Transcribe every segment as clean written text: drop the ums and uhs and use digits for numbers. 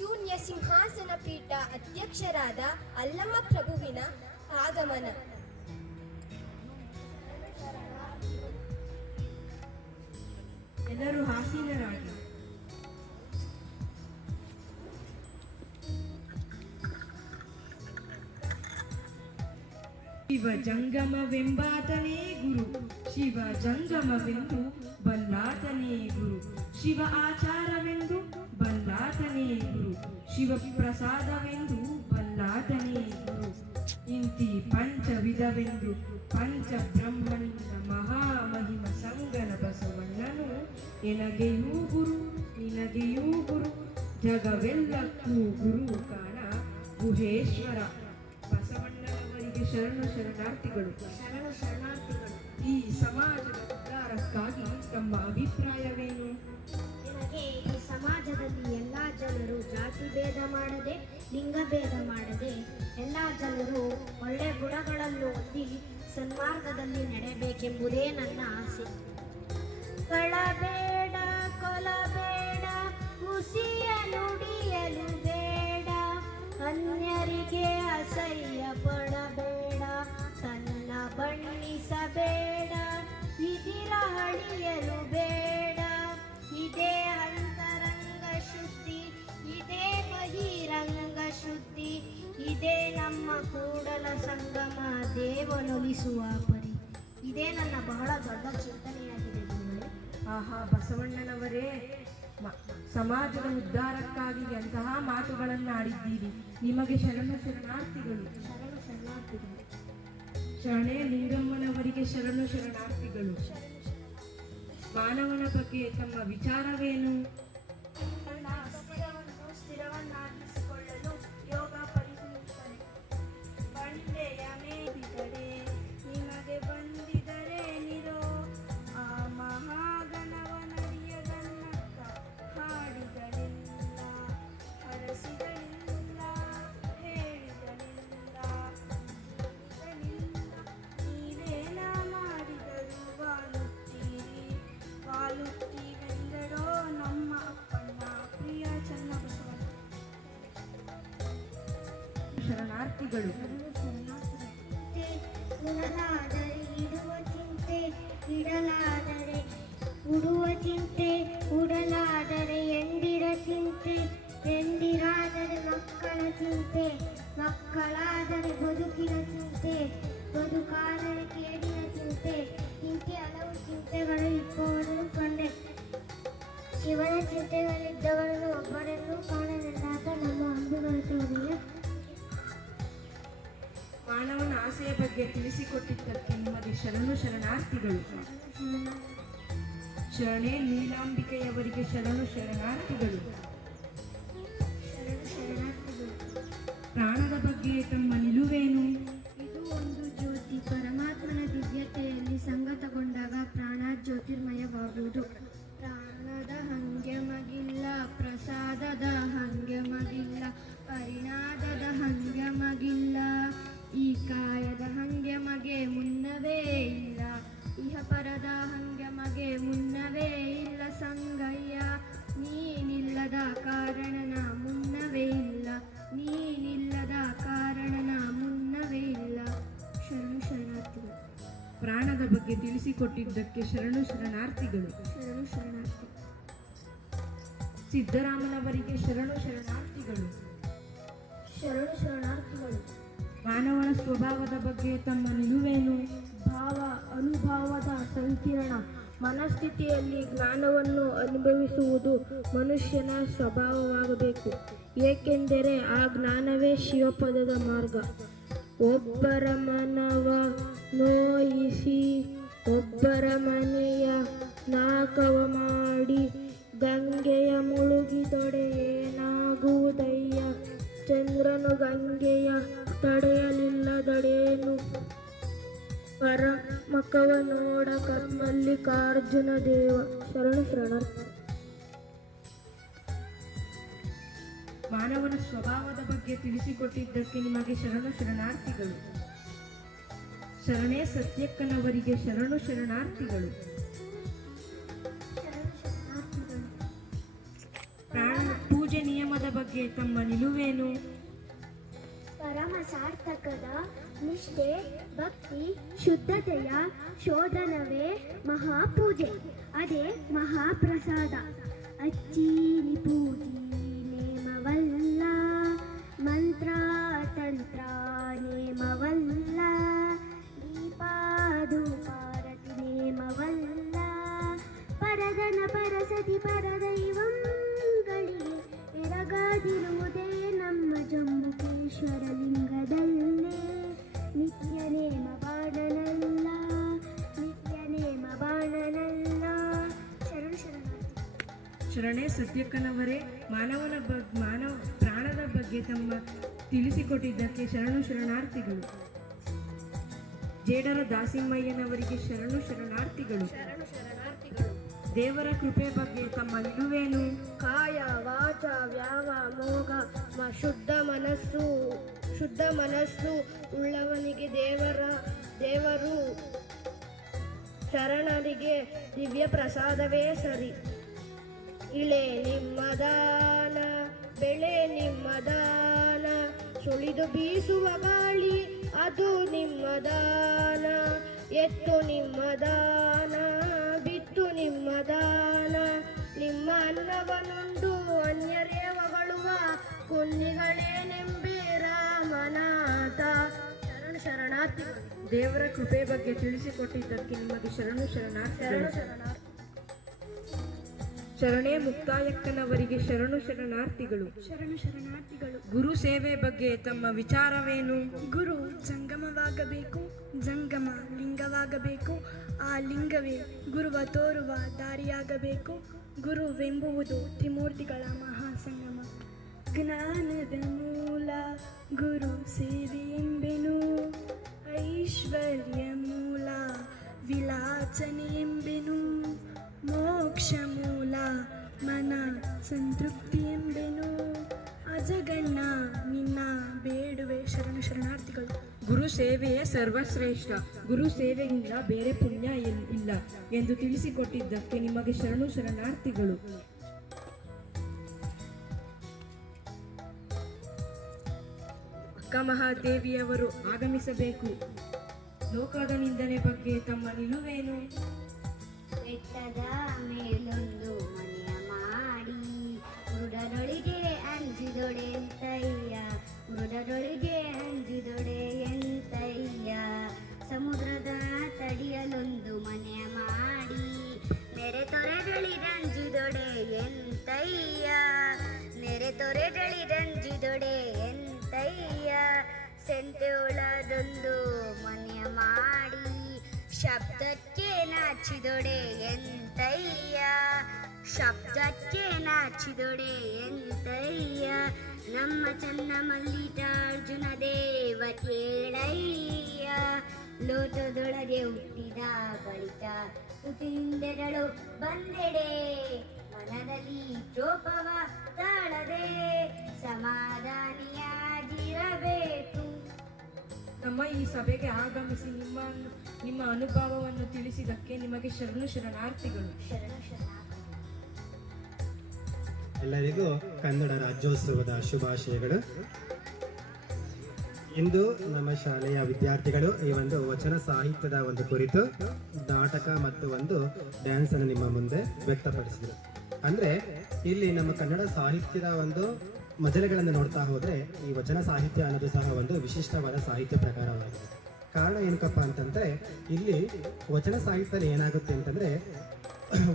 ಶೂನ್ಯ ಸಿಂಹಾಸನ ಪೀಠ ಅಧ್ಯಕ್ಷರಾದ ಅಲ್ಲಮ್ಮ ಪ್ರಭುವಿನ ಆಗಮನ. ಎಲ್ಲರೂ ಆಸೀನರಾಗಿ. ಶಿವ ಜಂಗಮವೆಂಬಾತನೇ ಗುರು, ಶಿವ ಜಂಗಮವೆಂದು ಬಲ್ಲಾತನೇ ಗುರು, ಶಿವ ಆಚಾರವೆಂದು ಬಲ್ಲಾತನೇ ಗುರು, ಶಿವ ಪ್ರಸಾದವೆಂದು ಬಲ್ಲಾತನೇ ಗುರು, ಇಂತಿ ಪಂಚವಿಧವೆಂದು ಪಂಚಬ್ರಹ್ಮನಿಂದ ಮಹಾಮಹಿಮ ಸಂಗನ ಬಸವಣ್ಣನು ಎನಗೆಯೂ ಗುರು ನಿನಗೆಯೂ ಗುರು, ಜಗವೆಲ್ಲಕ್ಕೂ ಗುರು ಕಾಣ ಗುಹೇಶ್ವರ. ಬಸವಣ್ಣನವರಿಗೆ ಶರಣು ಶರಣಾರ್ಥಿಗಳು. ಶರಣು ಶರಣಾರ್ಥಿಗಳು. ಈ ಸಮಾಜದ ಉದ್ಧಾರಕ್ಕಾಗಿ ತಮ್ಮ ಅಭಿಪ್ರಾಯವೇನು? ನಿಮಗೆ ಈ ಸಮಾಜದಲ್ಲಿ ಎಲ್ಲ ಜನರು ಜಾತಿ ಭೇದ ಮಾಡದೆ, ಲಿಂಗ ಭೇದ ಮಾಡದೆ ಎಲ್ಲ ಜನರು ಒಳ್ಳೆ ಗುಣಗಳನ್ನು ಹೊಂದಿ ಸನ್ಮಾರ್ಗದಲ್ಲಿ ನಡೆಯಬೇಕೆಂಬುದೇ ನನ್ನ ಆಸೆ. ಕಳಬೇಡ ಕೊಲಬೇಡ, ಹುಸಿಯ ನುಡಿಯಲು ಬೇಡ, ಅನ್ಯರಿಗೆ ಅಸಹ್ಯ ಪಡಬೇಡ, ತನ್ನ ಬಣ್ಣಿಸಬೇಡ, ಇದಿರ ಅಳಿಯಲು ಬೇಡ. ಇದೇ ಅಂತರಂಗ ಶುದ್ಧಿ, ಇದೇ ಬಹಿರಂಗ ಶುದ್ಧಿ, ಇದೇ ನಮ್ಮ ಕೂಡಲ ಸಂಗಮ ದೇವನೊಲಿಸುವ ಪರಿ. ಇದೇ ನನ್ನ ಬಹಳ ದೊಡ್ಡ ಚಿಂತನೆಯಾಗಿದೆ ಗುರುಗಳೇ. ಆಹಾ, ಬಸವಣ್ಣನವರೇ, ಸಮಾಜದ ಉದ್ಧಾರಕ್ಕಾಗಿ ಎಂತಹ ಮಾತುಗಳನ್ನು ಆಡಿದ್ದೀರಿ. ನಿಮಗೆ ಶರಣು ಶರಣಾರ್ಥಿಗಳು. ಶರಣು ಶರಣಾರ್ಥಿಗಳು. ಶರಣೆ ಲಿಂಗಮ್ಮನವರಿಗೆ ಶರಣು ಶರಣಾರ್ಥಿಗಳು. ಮಾನವನ ಬಗ್ಗೆ ತಮ್ಮ ವಿಚಾರವೇನು? ತನ್ನ ಅಸ್ಥಿರವನ್ನು ಸ್ಥಿರವನ್ನಾಗಿಸಿಕೊಳ್ಳಲು ಯೋಗ ಪರಿಗಣಿಸುತ್ತದೆ. ಬಂಡೆಯ ಮೇಲಿದರೆ ನಿಮಗೆ ಬಂದಿದರೆ ನಿರೋ, ಆ ಮಹಾಗಣವನರಿಯದನ್ನಕ್ಕ ಹಾಡಿಗಳಿಲ್ಲ, ಹರಸಿಗಳಿಲ್ಲ, ಹೇಳಿಗಳಿಲ್ಲ, ನೀವೇನ ಮಾಡಿದರೂ ವಾಲುತ್ತೀರಿ, ವಾಲುತ್ತೀವೆಂದಡೋ ನಮ್ಮ ಅಪ್ಪಣ್ಣ ಪ್ರಿಯ ಚನ್ನಬಸವಣ್ಣ. ಶರಣಾರ್ಥಿಗಳು. ಉಡಲಾದರೆ ಇಡುವ ಚಿಂತೆ, ಇಡಲಾದರೆ ಉಡುವ ಚಿಂತೆ, ಉಡಲಾದರೆ ಎಂದಿರ ಚಿಂತೆ, ಎಂದಿರಾದರೆ ಮಕ್ಕಳ ಚಿಂತೆ, ಮಕ್ಕಳಾದರೆ ಬದುಕಿನ ಚಿಂತೆ, ಬದುಕಾದರೆ ಕೇಡಿನ ಚಿಂತೆ. ಇಂತೆ ಹಲವು ಚಿಂತೆಗಳು ಇಪ್ಪವರನ್ನು ಕಂಡೆ, ಶಿವನ ಚಿಂತೆಗಳಿದ್ದವರನ್ನು ಒಬ್ಬರನ್ನು ಕಾಣಲೆಂದಾತ ನಮ್ಮ ಅಂಬುಗರತವರಿಗೆ. ಮಾನವನ ಆಸೆಯ ಬಗ್ಗೆ ತಿಳಿಸಿಕೊಟ್ಟಿದ್ದಕ್ಕೆ ನಿಮಗೆ ಶರಣು ಶರಣಾರ್ಥಿಗಳು. ಶರಣೆ ನೀಲಾಂಬಿಕೆಯವರಿಗೆ ಶರಣು ಶರಣಾರ್ಥಿಗಳು. ಶರಣು ಶರಣಾರ್ಥಿಗಳು. ಪ್ರಾಣದ ಬಗ್ಗೆ ತಮ್ಮ ನಿಲುವೇನು? ಇದು ಒಂದು ಜ್ಯೋತಿ, ಪರಮಾತ್ಮನ ದಿವ್ಯತೆಯಲ್ಲಿ ಸಂಗತಗೊಂಡಾಗ ಪ್ರಾಣ ಜ್ಯೋತಿರ್ಮಯವಾಗುವುದು. ಪ್ರಾಣದ ಹಂಗೆ ಮಗಿಲ್ಲ, ಪ್ರಸಾದದ ಹಂಗೆ ಮಗಿಲ್ಲ, ಪರಿಣಾದದ ಹಂಗೆ ಮಗಿಲ್ಲ, ಈ ಕಾಯದ ಹಂಗೆ ಮಗೆ ಮುನ್ನವೇ ಇಲ್ಲ, ಇಹ ಪರದ ಹಂಗೆ ಮಗೆ ಮುನ್ನವೇ ಇಲ್ಲ. ಸಂಗಯ್ಯ ನೀನಿಲ್ಲದ ಕಾರಣನ ಮುನ್ನವೇ ಇಲ್ಲ, ನೀನಿಲ್ಲದ ಕಾರಣನ ಮುನ್ನವೇ ಇಲ್ಲ. ಶರಣು ಶರಣಾರ್ಥಿಗಳು. ಪ್ರಾಣದ ಬಗ್ಗೆ ತಿಳಿಸಿಕೊಟ್ಟಿದ್ದಕ್ಕೆ ಶರಣು ಶರಣಾರ್ಥಿಗಳು. ಶರಣು ಶರಣಾರ್ಥಿ. ಸಿದ್ದರಾಮನವರಿಗೆ ಶರಣು ಶರಣಾರ್ಥಿಗಳು. ಶರಣು ಶರಣಾರ್ಥಿಗಳು. ಮಾನವನ ಸ್ವಭಾವದ ಬಗ್ಗೆ ತಮ್ಮ ನಿಲುವೇನು? ಭಾವ ಅನುಭವದ ಸಂಕೀರ್ಣ ಮನಸ್ಥಿತಿಯಲ್ಲಿ ಜ್ಞಾನವನ್ನು ಅನುಭವಿಸುವುದು ಮನುಷ್ಯನ ಸ್ವಭಾವವಾಗಬೇಕು, ಏಕೆಂದರೆ ಆ ಜ್ಞಾನವೇ ಶಿವಪದದ ಮಾರ್ಗ. ಒಬ್ಬರ ಮನವ ನೋಯಿಸಿ ಒಬ್ಬರ ಮನೆಯ ನಾಕವ ಮಾಡಿ ಗಂಗೆಯ ಮುಳುಗಿದೊಡೆ ಏನಾಗುವುದಯ್ಯ, ಚಂದ್ರನು ಗಂಗೆಯ ತಡೆಯಲಿಲ್ಲದಡೇನು, ಪರಮಕವ ನೋಡ ಮಲ್ಲಿಕಾರ್ಜುನ ದೇವ. ಶರಣು ಶರಣಾರ್ಥಿ. ಮಾನವನ ಸ್ವಭಾವದ ಬಗ್ಗೆ ತಿಳಿಸಿಕೊಟ್ಟಿದ್ದಕ್ಕೆ ನಿಮಗೆ ಶರಣು ಶರಣಾರ್ಥಿಗಳು. ಶರಣೆ ಸತ್ಯಕ್ಕನವರಿಗೆ ಶರಣು ಶರಣಾರ್ಥಿಗಳು. ಪ್ರಾಣ ಪೂಜೆ ಪೂಜೆ ನಿಯಮದ ಬಗ್ಗೆ ತಮ್ಮ ನಿಲುವೇನು? ಪರಮ ಸಾರ್ಥಕದ ನಿಷ್ಠೆ, ಭಕ್ತಿ, ಶುದ್ಧತೆಯ ಶೋಧನವೇ ಮಹಾಪೂಜೆ. ಅದೇ ಮಹಾಪ್ರಸಾದ. ಅಚ್ಚೀನಿ ಪೂಜಿ ನೇಮವಲ್ಲ, ಮಂತ್ರ ತಂತ್ರ ನೇಮವಲ್ಲ, ದೀಪಾಧೂಪಾರತಿ ನೇಮವಲ್ಲ, ಪರದನ ಪರಸತಿ ಪರದೈವಂಗಳಿಗೆ ಎರಗಾದಿರುವುದೇ ನಮ್ಮ ಜಂಬುಕೇಶ್ವರ ಲಿಂಗದಲ್ಲೇ. ನಿತ್ಯ ನೇಮ ಬಾಣನಲ್ಲ, ನಿತ್ಯ ನೇಮ ಬಾಣನಲ್ಲ. ಶರಣ ಶರಣಾರ್ಥಿ. ಶರಣೆ ಸದ್ಯಕ್ಕನವರೇ, ಮಾನವ ಪ್ರಾಣದ ಬಗ್ಗೆ ತಮ್ಮ ತಿಳಿಸಿಕೊಟ್ಟಿದ್ದಕ್ಕೆ ಶರಣು ಶರಣಾರ್ಥಿಗಳು. ಜೇಡರ ದಾಸಿಮಯ್ಯನವರಿಗೆ ಶರಣು ಶರಣಾರ್ಥಿಗಳು. ದೇವರ ಕೃಪೆ ಬಗ್ಗೆ ತಮ್ಮ ನಿಲುವೇನು? ಕಾಯ ವಾಚ ವ್ಯಾಮೋಹ ಶುದ್ಧ ಮನಸ್ಸು ಉಳ್ಳವನಿಗೆ ದೇವರು ಶರಣರಿಗೆ ದಿವ್ಯ ಪ್ರಸಾದವೇ ಸರಿ. ಇಳೆ ನಿಮ್ಮ ದಾನ, ಬೆಳೆ ನಿಮ್ಮ ದಾನ, ಸುಳಿದು ಬೀಸುವ ಗಾಳಿ ಅದು ನಿಮ್ಮ ದಾನ, ಎತ್ತು ನಿಮ್ಮ ದಾನ, ಬಿತ್ತು ನಿಮ್ಮ ದಾನ, ನಿಮ್ಮ ಅನ್ನವನ್ನುಂಡು ಅನ್ಯರೇ ಹೊಗಳುವ ಕುನ್ನಿಗಳೇನೆಂಬೆ ರಾಮನಾಥ. ಶರಣ ಶರಣಾರ್ಥಿಗಳು. ದೇವರ ಕೃಪೆ ಬಗ್ಗೆ ತಿಳಿಸಿಕೊಟ್ಟಿದ್ದಕ್ಕೆ ನಿಮಗೆ ಶರಣು ಶರಣಾರ್ಥಿಗಳು. ಶರಣೆ ಮುಕ್ತಾಯಕ್ಕನವರಿಗೆ ಶರಣು ಶರಣಾರ್ಥಿಗಳು. ಶರಣು ಶರಣಾರ್ಥಿಗಳು. ಗುರು ಸೇವೆ ಬಗ್ಗೆ ತಮ್ಮ ವಿಚಾರವೇನು? ಗುರು ಸಂಗಮವಾಗಬೇಕು, ಜಂಗಮ ಲಿಂಗವಾಗಬೇಕು, ಆ ಲಿಂಗವೇ ಗುರುವ ತೋರುವ ದಾರಿಯಾಗಬೇಕು. ಗುರುವೆಂಬುವುದು ತ್ರಿಮೂರ್ತಿಗಳ ಮಹಾಸಂಗಮ. ಜ್ಞಾನದ ಮೂಲ ಗುರು ಸೇವೆ ಎಂಬೆನು, ಐಶ್ವರ್ಯ ಮೂಲ ವಿಲಾಚನೆ ಎಂಬೆನು, ಮೋಕ್ಷ ಮೂಲ ಮನ ಸಂತೃಪ್ತಿ ಎಂಬೆನು. ಅಜಗಣ್ಣ ನಿನ್ನ ಬೇಡುವೆ. ಶರಣು ಶರಣಾರ್ಥಿಗಳು. ಗುರು ಸೇವೆಯೇ ಸರ್ವಶ್ರೇಷ್ಠ, ಗುರು ಸೇವೆಗಿಂತ ಬೇರೆ ಪುಣ್ಯ ಇಲ್ಲ ಎಂದು ತಿಳಿಸಿಕೊಟ್ಟಿದ್ದಕ್ಕೆ ನಿಮಗೆ ಶರಣು ಶರಣಾರ್ಥಿಗಳು. ಅಕ್ಕ ಮಹಾದೇವಿಯವರು ಆಗಮಿಸಬೇಕು. ಲೋಕದ ನಿಂದನೆ ಬಗ್ಗೆ ತಮ್ಮ ನಿಲುವೇನು? ಬೆಟ್ಟದ ಮೇಲೊಂದು ಮನೆಯ ಮಾಡಿ, ಮೃಡರೊಳಿಗೆ ಅಂಜಿದೊಡೆ ಎಂತಯ್ಯ, ಮೃಡರೊಳಿಗೆ ಅಂಜಿದೊಡೆ ಎಂತಯ್ಯ. ಸಮುದ್ರದ ತಡಿಯಲೊಂದು ಮನೆಯ ಮಾಡಿ, ನೆರೆ ತೊರೆಗಳಿರಂಜಿದೊಡೆ ಎಂತಯ್ಯ, ನೆರೆ ತೊರೆಗಳಿರಂಜಿದೊಡೆ ಎಂತಯ್ಯ. ಸೆಂತೆಯೊಳದೊಂದು ಮನೆಯ ಮಾಡಿ, ಶಬ್ದಕ್ಕೆ ನಾಚಿದೊಡೆ ಎಂತಯ್ಯ, ಶಬ್ದಕ್ಕೆ ನಾಚಿದೊಡೆ ಎಂತಯ್ಯ. ನಮ್ಮ ಚನ್ನ ಮಲ್ಲಿಕಾರ್ಜುನ ದೇವ ಕೇಳಯ್ಯ, ಲೋಟದೊಳಗೆ ಹುಟ್ಟಿದ ಬಳಿಕ ತುತಿಯಿಂದೆರಳು ಬಂದೆಡೆ, ಮನದಲ್ಲಿ ಚೋಪವ ತಾಳದೆ ಸಮಾಧಾನಿಯಾಗಿರಬೇಕು. ನಮ್ಮ ಈ ಸಭೆಗೆ ಆಗಮಿಸಿ ನಿಮ್ಮ ಅನುಭವವನ್ನು ತಿಳಿಸಿದ್ದಕ್ಕೆ ನಿಮಗೆ ಶರಣು ಶರಣಾರ್ಥಿಗಳು. ಎಲ್ಲರಿಗೂ ಕನ್ನಡ ರಾಜ್ಯೋತ್ಸವದ ಶುಭಾಶಯಗಳು. ಇಂದು ನಮ್ಮ ಶಾಲೆಯ ವಿದ್ಯಾರ್ಥಿಗಳು ಈ ಒಂದು ವಚನ ಸಾಹಿತ್ಯದ ಒಂದು ಕುರಿತು ನಾಟಕ ಮತ್ತು ಒಂದು ಡ್ಯಾನ್ಸ್ ಅನ್ನು ನಿಮ್ಮ ಮುಂದೆ ವ್ಯಕ್ತಪಡಿಸಿದರು. ಅಂದ್ರೆ ಇಲ್ಲಿ ನಮ್ಮ ಕನ್ನಡ ಸಾಹಿತ್ಯದ ಒಂದು ಮಜಲೆಗಳನ್ನು ನೋಡ್ತಾ ಹೋದ್ರೆ ಈ ವಚನ ಸಾಹಿತ್ಯ ಅನ್ನೋದು ಸಹ ಒಂದು ವಿಶಿಷ್ಟವಾದ ಸಾಹಿತ್ಯ ಪ್ರಕಾರವಾಗಿದೆ. ಕಾರಣ ಏನಕ್ಕಪ್ಪ ಅಂತಂದ್ರೆ ಇಲ್ಲಿ ವಚನ ಸಾಹಿತ್ಯದಲ್ಲಿ ಏನಾಗುತ್ತೆ ಅಂತಂದ್ರೆ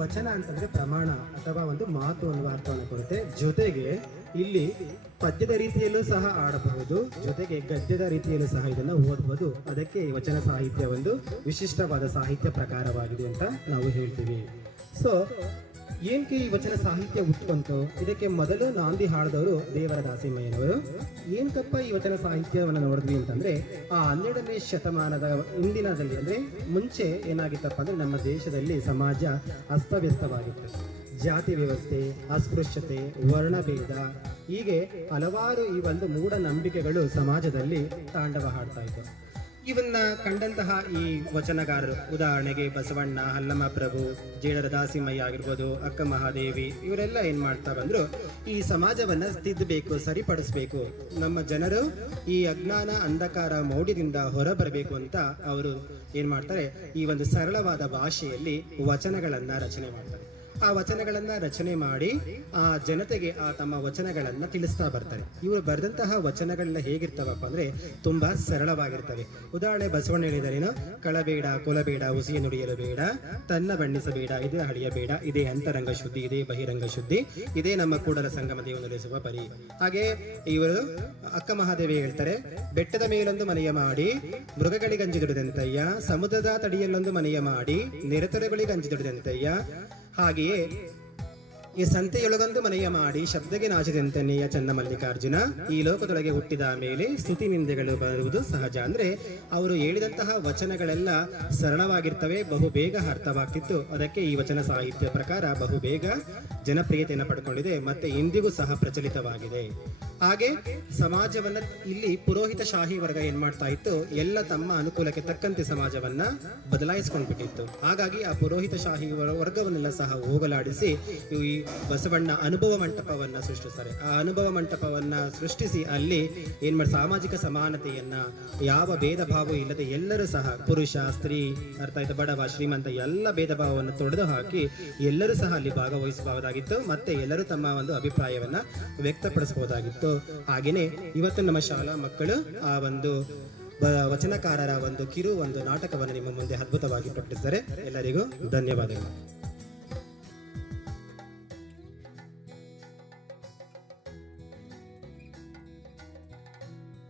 ವಚನ ಅಂತಂದ್ರೆ ಪ್ರಮಾಣ ಅಥವಾ ಒಂದು ಮಾತು ಅನ್ನುವ ಅರ್ಥವನ್ನು ಕೊಡುತ್ತೆ. ಜೊತೆಗೆ ಇಲ್ಲಿ ಪದ್ಯದ ರೀತಿಯಲ್ಲೂ ಸಹ ಆಡಬಹುದು, ಜೊತೆಗೆ ಗದ್ಯದ ರೀತಿಯಲ್ಲೂ ಸಹ ಇದನ್ನು ಓದಬಹುದು. ಅದಕ್ಕೆ ಈ ವಚನ ಸಾಹಿತ್ಯ ಒಂದು ವಿಶಿಷ್ಟವಾದ ಸಾಹಿತ್ಯ ಪ್ರಕಾರವಾಗಿದೆ ಅಂತ ನಾವು ಹೇಳ್ತೀವಿ. ಸೊ ಏನಕ್ಕೆ ಈ ವಚನ ಸಾಹಿತ್ಯ ಹುಟ್ಟುವಂತು? ಇದಕ್ಕೆ ಮೊದಲು ನಾಂದಿ ಹಾಡಿದವರು ದೇವರ ದಾಸಿಮಯ್ಯನವರು. ಏನಕ್ಕಪ್ಪ ಈ ವಚನ ಸಾಹಿತ್ಯವನ್ನು ನೋಡಿದ್ವಿ ಅಂತಂದ್ರೆ ಆ 12ನೇ ಶತಮಾನದ ಹಿಂದಿನದಲ್ಲಿ ಅಂದ್ರೆ ಮುಂಚೆ ಏನಾಗಿತ್ತಪ್ಪ ಅಂದ್ರೆ ನಮ್ಮ ದೇಶದಲ್ಲಿ ಸಮಾಜ ಅಸ್ತವ್ಯಸ್ತವಾಗಿತ್ತು. ಜಾತಿ ವ್ಯವಸ್ಥೆ, ಅಸ್ಪೃಶ್ಯತೆ, ವರ್ಣಭೇದ, ಹೀಗೆ ಹಲವಾರು ಈ ಒಂದು ಮೂಢನಂಬಿಕೆಗಳು ಸಮಾಜದಲ್ಲಿ ತಾಂಡವ ಹಾಡ್ತಾ ಇತ್ತು. ಇವನ್ನ ಕಂಡಂತಹ ಈ ವಚನಗಾರರು, ಉದಾಹರಣೆಗೆ ಬಸವಣ್ಣ, ಹಲ್ಲಮ್ಮ ಪ್ರಭು, ಜೇಡರ ದಾಸಿಮಯ್ಯ ಆಗಿರ್ಬೋದು, ಅಕ್ಕ ಮಹಾದೇವಿ, ಇವರೆಲ್ಲ ಏನ್ ಮಾಡ್ತಾ ಬಂದ್ರು, ಈ ಸಮಾಜವನ್ನ ತಿದ್ದಬೇಕು, ಸರಿಪಡಿಸ್ಬೇಕು, ನಮ್ಮ ಜನರು ಈ ಅಜ್ಞಾನ ಅಂಧಕಾರ ಮೌಢ್ಯದಿಂದ ಹೊರಬರಬೇಕು ಅಂತ ಅವರು ಏನ್ ಮಾಡ್ತಾರೆ, ಈ ಒಂದು ಸರಳವಾದ ಭಾಷೆಯಲ್ಲಿ ವಚನಗಳನ್ನ ರಚನೆ ಮಾಡ್ತಾರೆ. ಆ ವಚನಗಳನ್ನ ರಚನೆ ಮಾಡಿ ಆ ಜನತೆಗೆ ಆ ತಮ್ಮ ವಚನಗಳನ್ನ ತಿಳಿಸ್ತಾ ಬರ್ತಾರೆ. ಇವರು ಬರೆದಂತಹ ವಚನಗಳೆಲ್ಲ ಹೇಗಿರ್ತವಪ್ಪ ಅಂದ್ರೆ ತುಂಬಾ ಸರಳವಾಗಿರ್ತವೆ. ಉದಾಹರಣೆ ಬಸವಣ್ಣ ಹೇಳಿದರೇನು, ಕಳಬೇಡ, ಕೊಲಬೇಡ, ಹುಸಿಯ ನುಡಿಯಲು ಬೇಡ, ತನ್ನ ಬಣ್ಣಿಸಬೇಡ, ಇದೇ ಹಳಿಯಬೇಡ, ಇದೇ ಅಂತರಂಗ ಶುದ್ಧಿ, ಇದೇ ಬಹಿರಂಗ ಶುದ್ಧಿ, ಇದೇ ನಮ್ಮ ಕೂಡಲ ಸಂಗಮ ದೇವ ನೆಲೆಸುವ ಪರಿ. ಹಾಗೆ ಇವರು ಅಕ್ಕ ಮಹಾದೇವಿ ಹೇಳ್ತಾರೆ, ಬೆಟ್ಟದ ಮೇಲೊಂದು ಮನೆಯ ಮಾಡಿ ಮೃಗಗಳಿಗಂಜಿ ದುಡಿದಂತಯ್ಯ, ಸಮುದ್ರದ ತಡಿಯಲ್ಲೊಂದು ಮನೆಯ ಮಾಡಿ ನಿರತರಗಳಿಗಂಜಿ ದುಡಿದಂತಯ್ಯ, ಹಾಗೆಯೇ ಈ ಸಂತೆಯೊಳಗೊಂದು ಮನೆಯ ಮಾಡಿ ಶಬ್ದಗೆ ನಾಚಿದಂತೆನೆಯ ಚನ್ನ ಮಲ್ಲಿಕಾರ್ಜುನ, ಈ ಲೋಕದೊಳಗೆ ಹುಟ್ಟಿದ ಮೇಲೆ ಸ್ತುತಿ ನಿಂದೆಗಳು ಬರುವುದು ಸಹಜ. ಅಂದ್ರೆ ಅವರು ಹೇಳಿದಂತಹ ವಚನಗಳೆಲ್ಲ ಸರಳವಾಗಿರ್ತವೆ, ಬಹುಬೇಗ ಅರ್ಥವಾಗ್ತಿತ್ತು. ಅದಕ್ಕೆ ಈ ವಚನ ಸಾಹಿತ್ಯ ಪ್ರಕಾರ ಬಹುಬೇಗ ಜನಪ್ರಿಯತೆಯನ್ನು ಪಡ್ಕೊಂಡಿದೆ, ಮತ್ತೆ ಇಂದಿಗೂ ಸಹ ಪ್ರಚಲಿತವಾಗಿದೆ. ಹಾಗೆ ಸಮಾಜವನ್ನ ಇಲ್ಲಿ ಪುರೋಹಿತ ಶಾಹಿ ವರ್ಗ ಏನ್ ಮಾಡ್ತಾ ಇತ್ತು, ಎಲ್ಲ ತಮ್ಮ ಅನುಕೂಲಕ್ಕೆ ತಕ್ಕಂತೆ ಸಮಾಜವನ್ನ ಬದಲಾಯಿಸ್ಕೊಂಡ್ಬಿಟ್ಟಿತ್ತು. ಹಾಗಾಗಿ ಆ ಪುರೋಹಿತ ಶಾಹಿ ವರ್ಗವನ್ನೆಲ್ಲ ಸಹ ಹೋಗಲಾಡಿಸಿ ಈ ಬಸವಣ್ಣ ಅನುಭವ ಮಂಟಪವನ್ನ ಸೃಷ್ಟಿಸ್ತಾರೆ. ಆ ಅನುಭವ ಮಂಟಪವನ್ನ ಸೃಷ್ಟಿಸಿ ಅಲ್ಲಿ ಏನ್ ಮಾಡಿ ಸಾಮಾಜಿಕ ಸಮಾನತೆಯನ್ನ, ಯಾವ ಭೇದ ಭಾವ ಇಲ್ಲದೆ ಎಲ್ಲರೂ ಸಹ ಪುರುಷ ಸ್ತ್ರೀ, ಅರ್ಥ ಆಯ್ತು, ಬಡವ ಶ್ರೀಮಂತ, ಎಲ್ಲ ಭೇದ ಭಾವವನ್ನು ತೊಡೆದು ಹಾಕಿ ಎಲ್ಲರೂ ಸಹ ಅಲ್ಲಿ ಭಾಗವಹಿಸಬಹುದಾಗಿತ್ತು, ಮತ್ತೆ ಎಲ್ಲರೂ ತಮ್ಮ ಒಂದು ಅಭಿಪ್ರಾಯವನ್ನ ವ್ಯಕ್ತಪಡಿಸಬಹುದಾಗಿತ್ತು. ಹಾಗೇನೆ ಇವತ್ತು ನಮ್ಮ ಶಾಲಾ ಮಕ್ಕಳು ಆ ಒಂದು ವಚನಕಾರರ ಒಂದು ಕಿರು ಒಂದು ನಾಟಕವನ್ನು ನಿಮ್ಮ ಮುಂದೆ ಅದ್ಭುತವಾಗಿ ಪ್ರಕಟಿಸಿದ್ದಾರೆ. ಎಲ್ಲರಿಗೂ ಧನ್ಯವಾದಗಳು.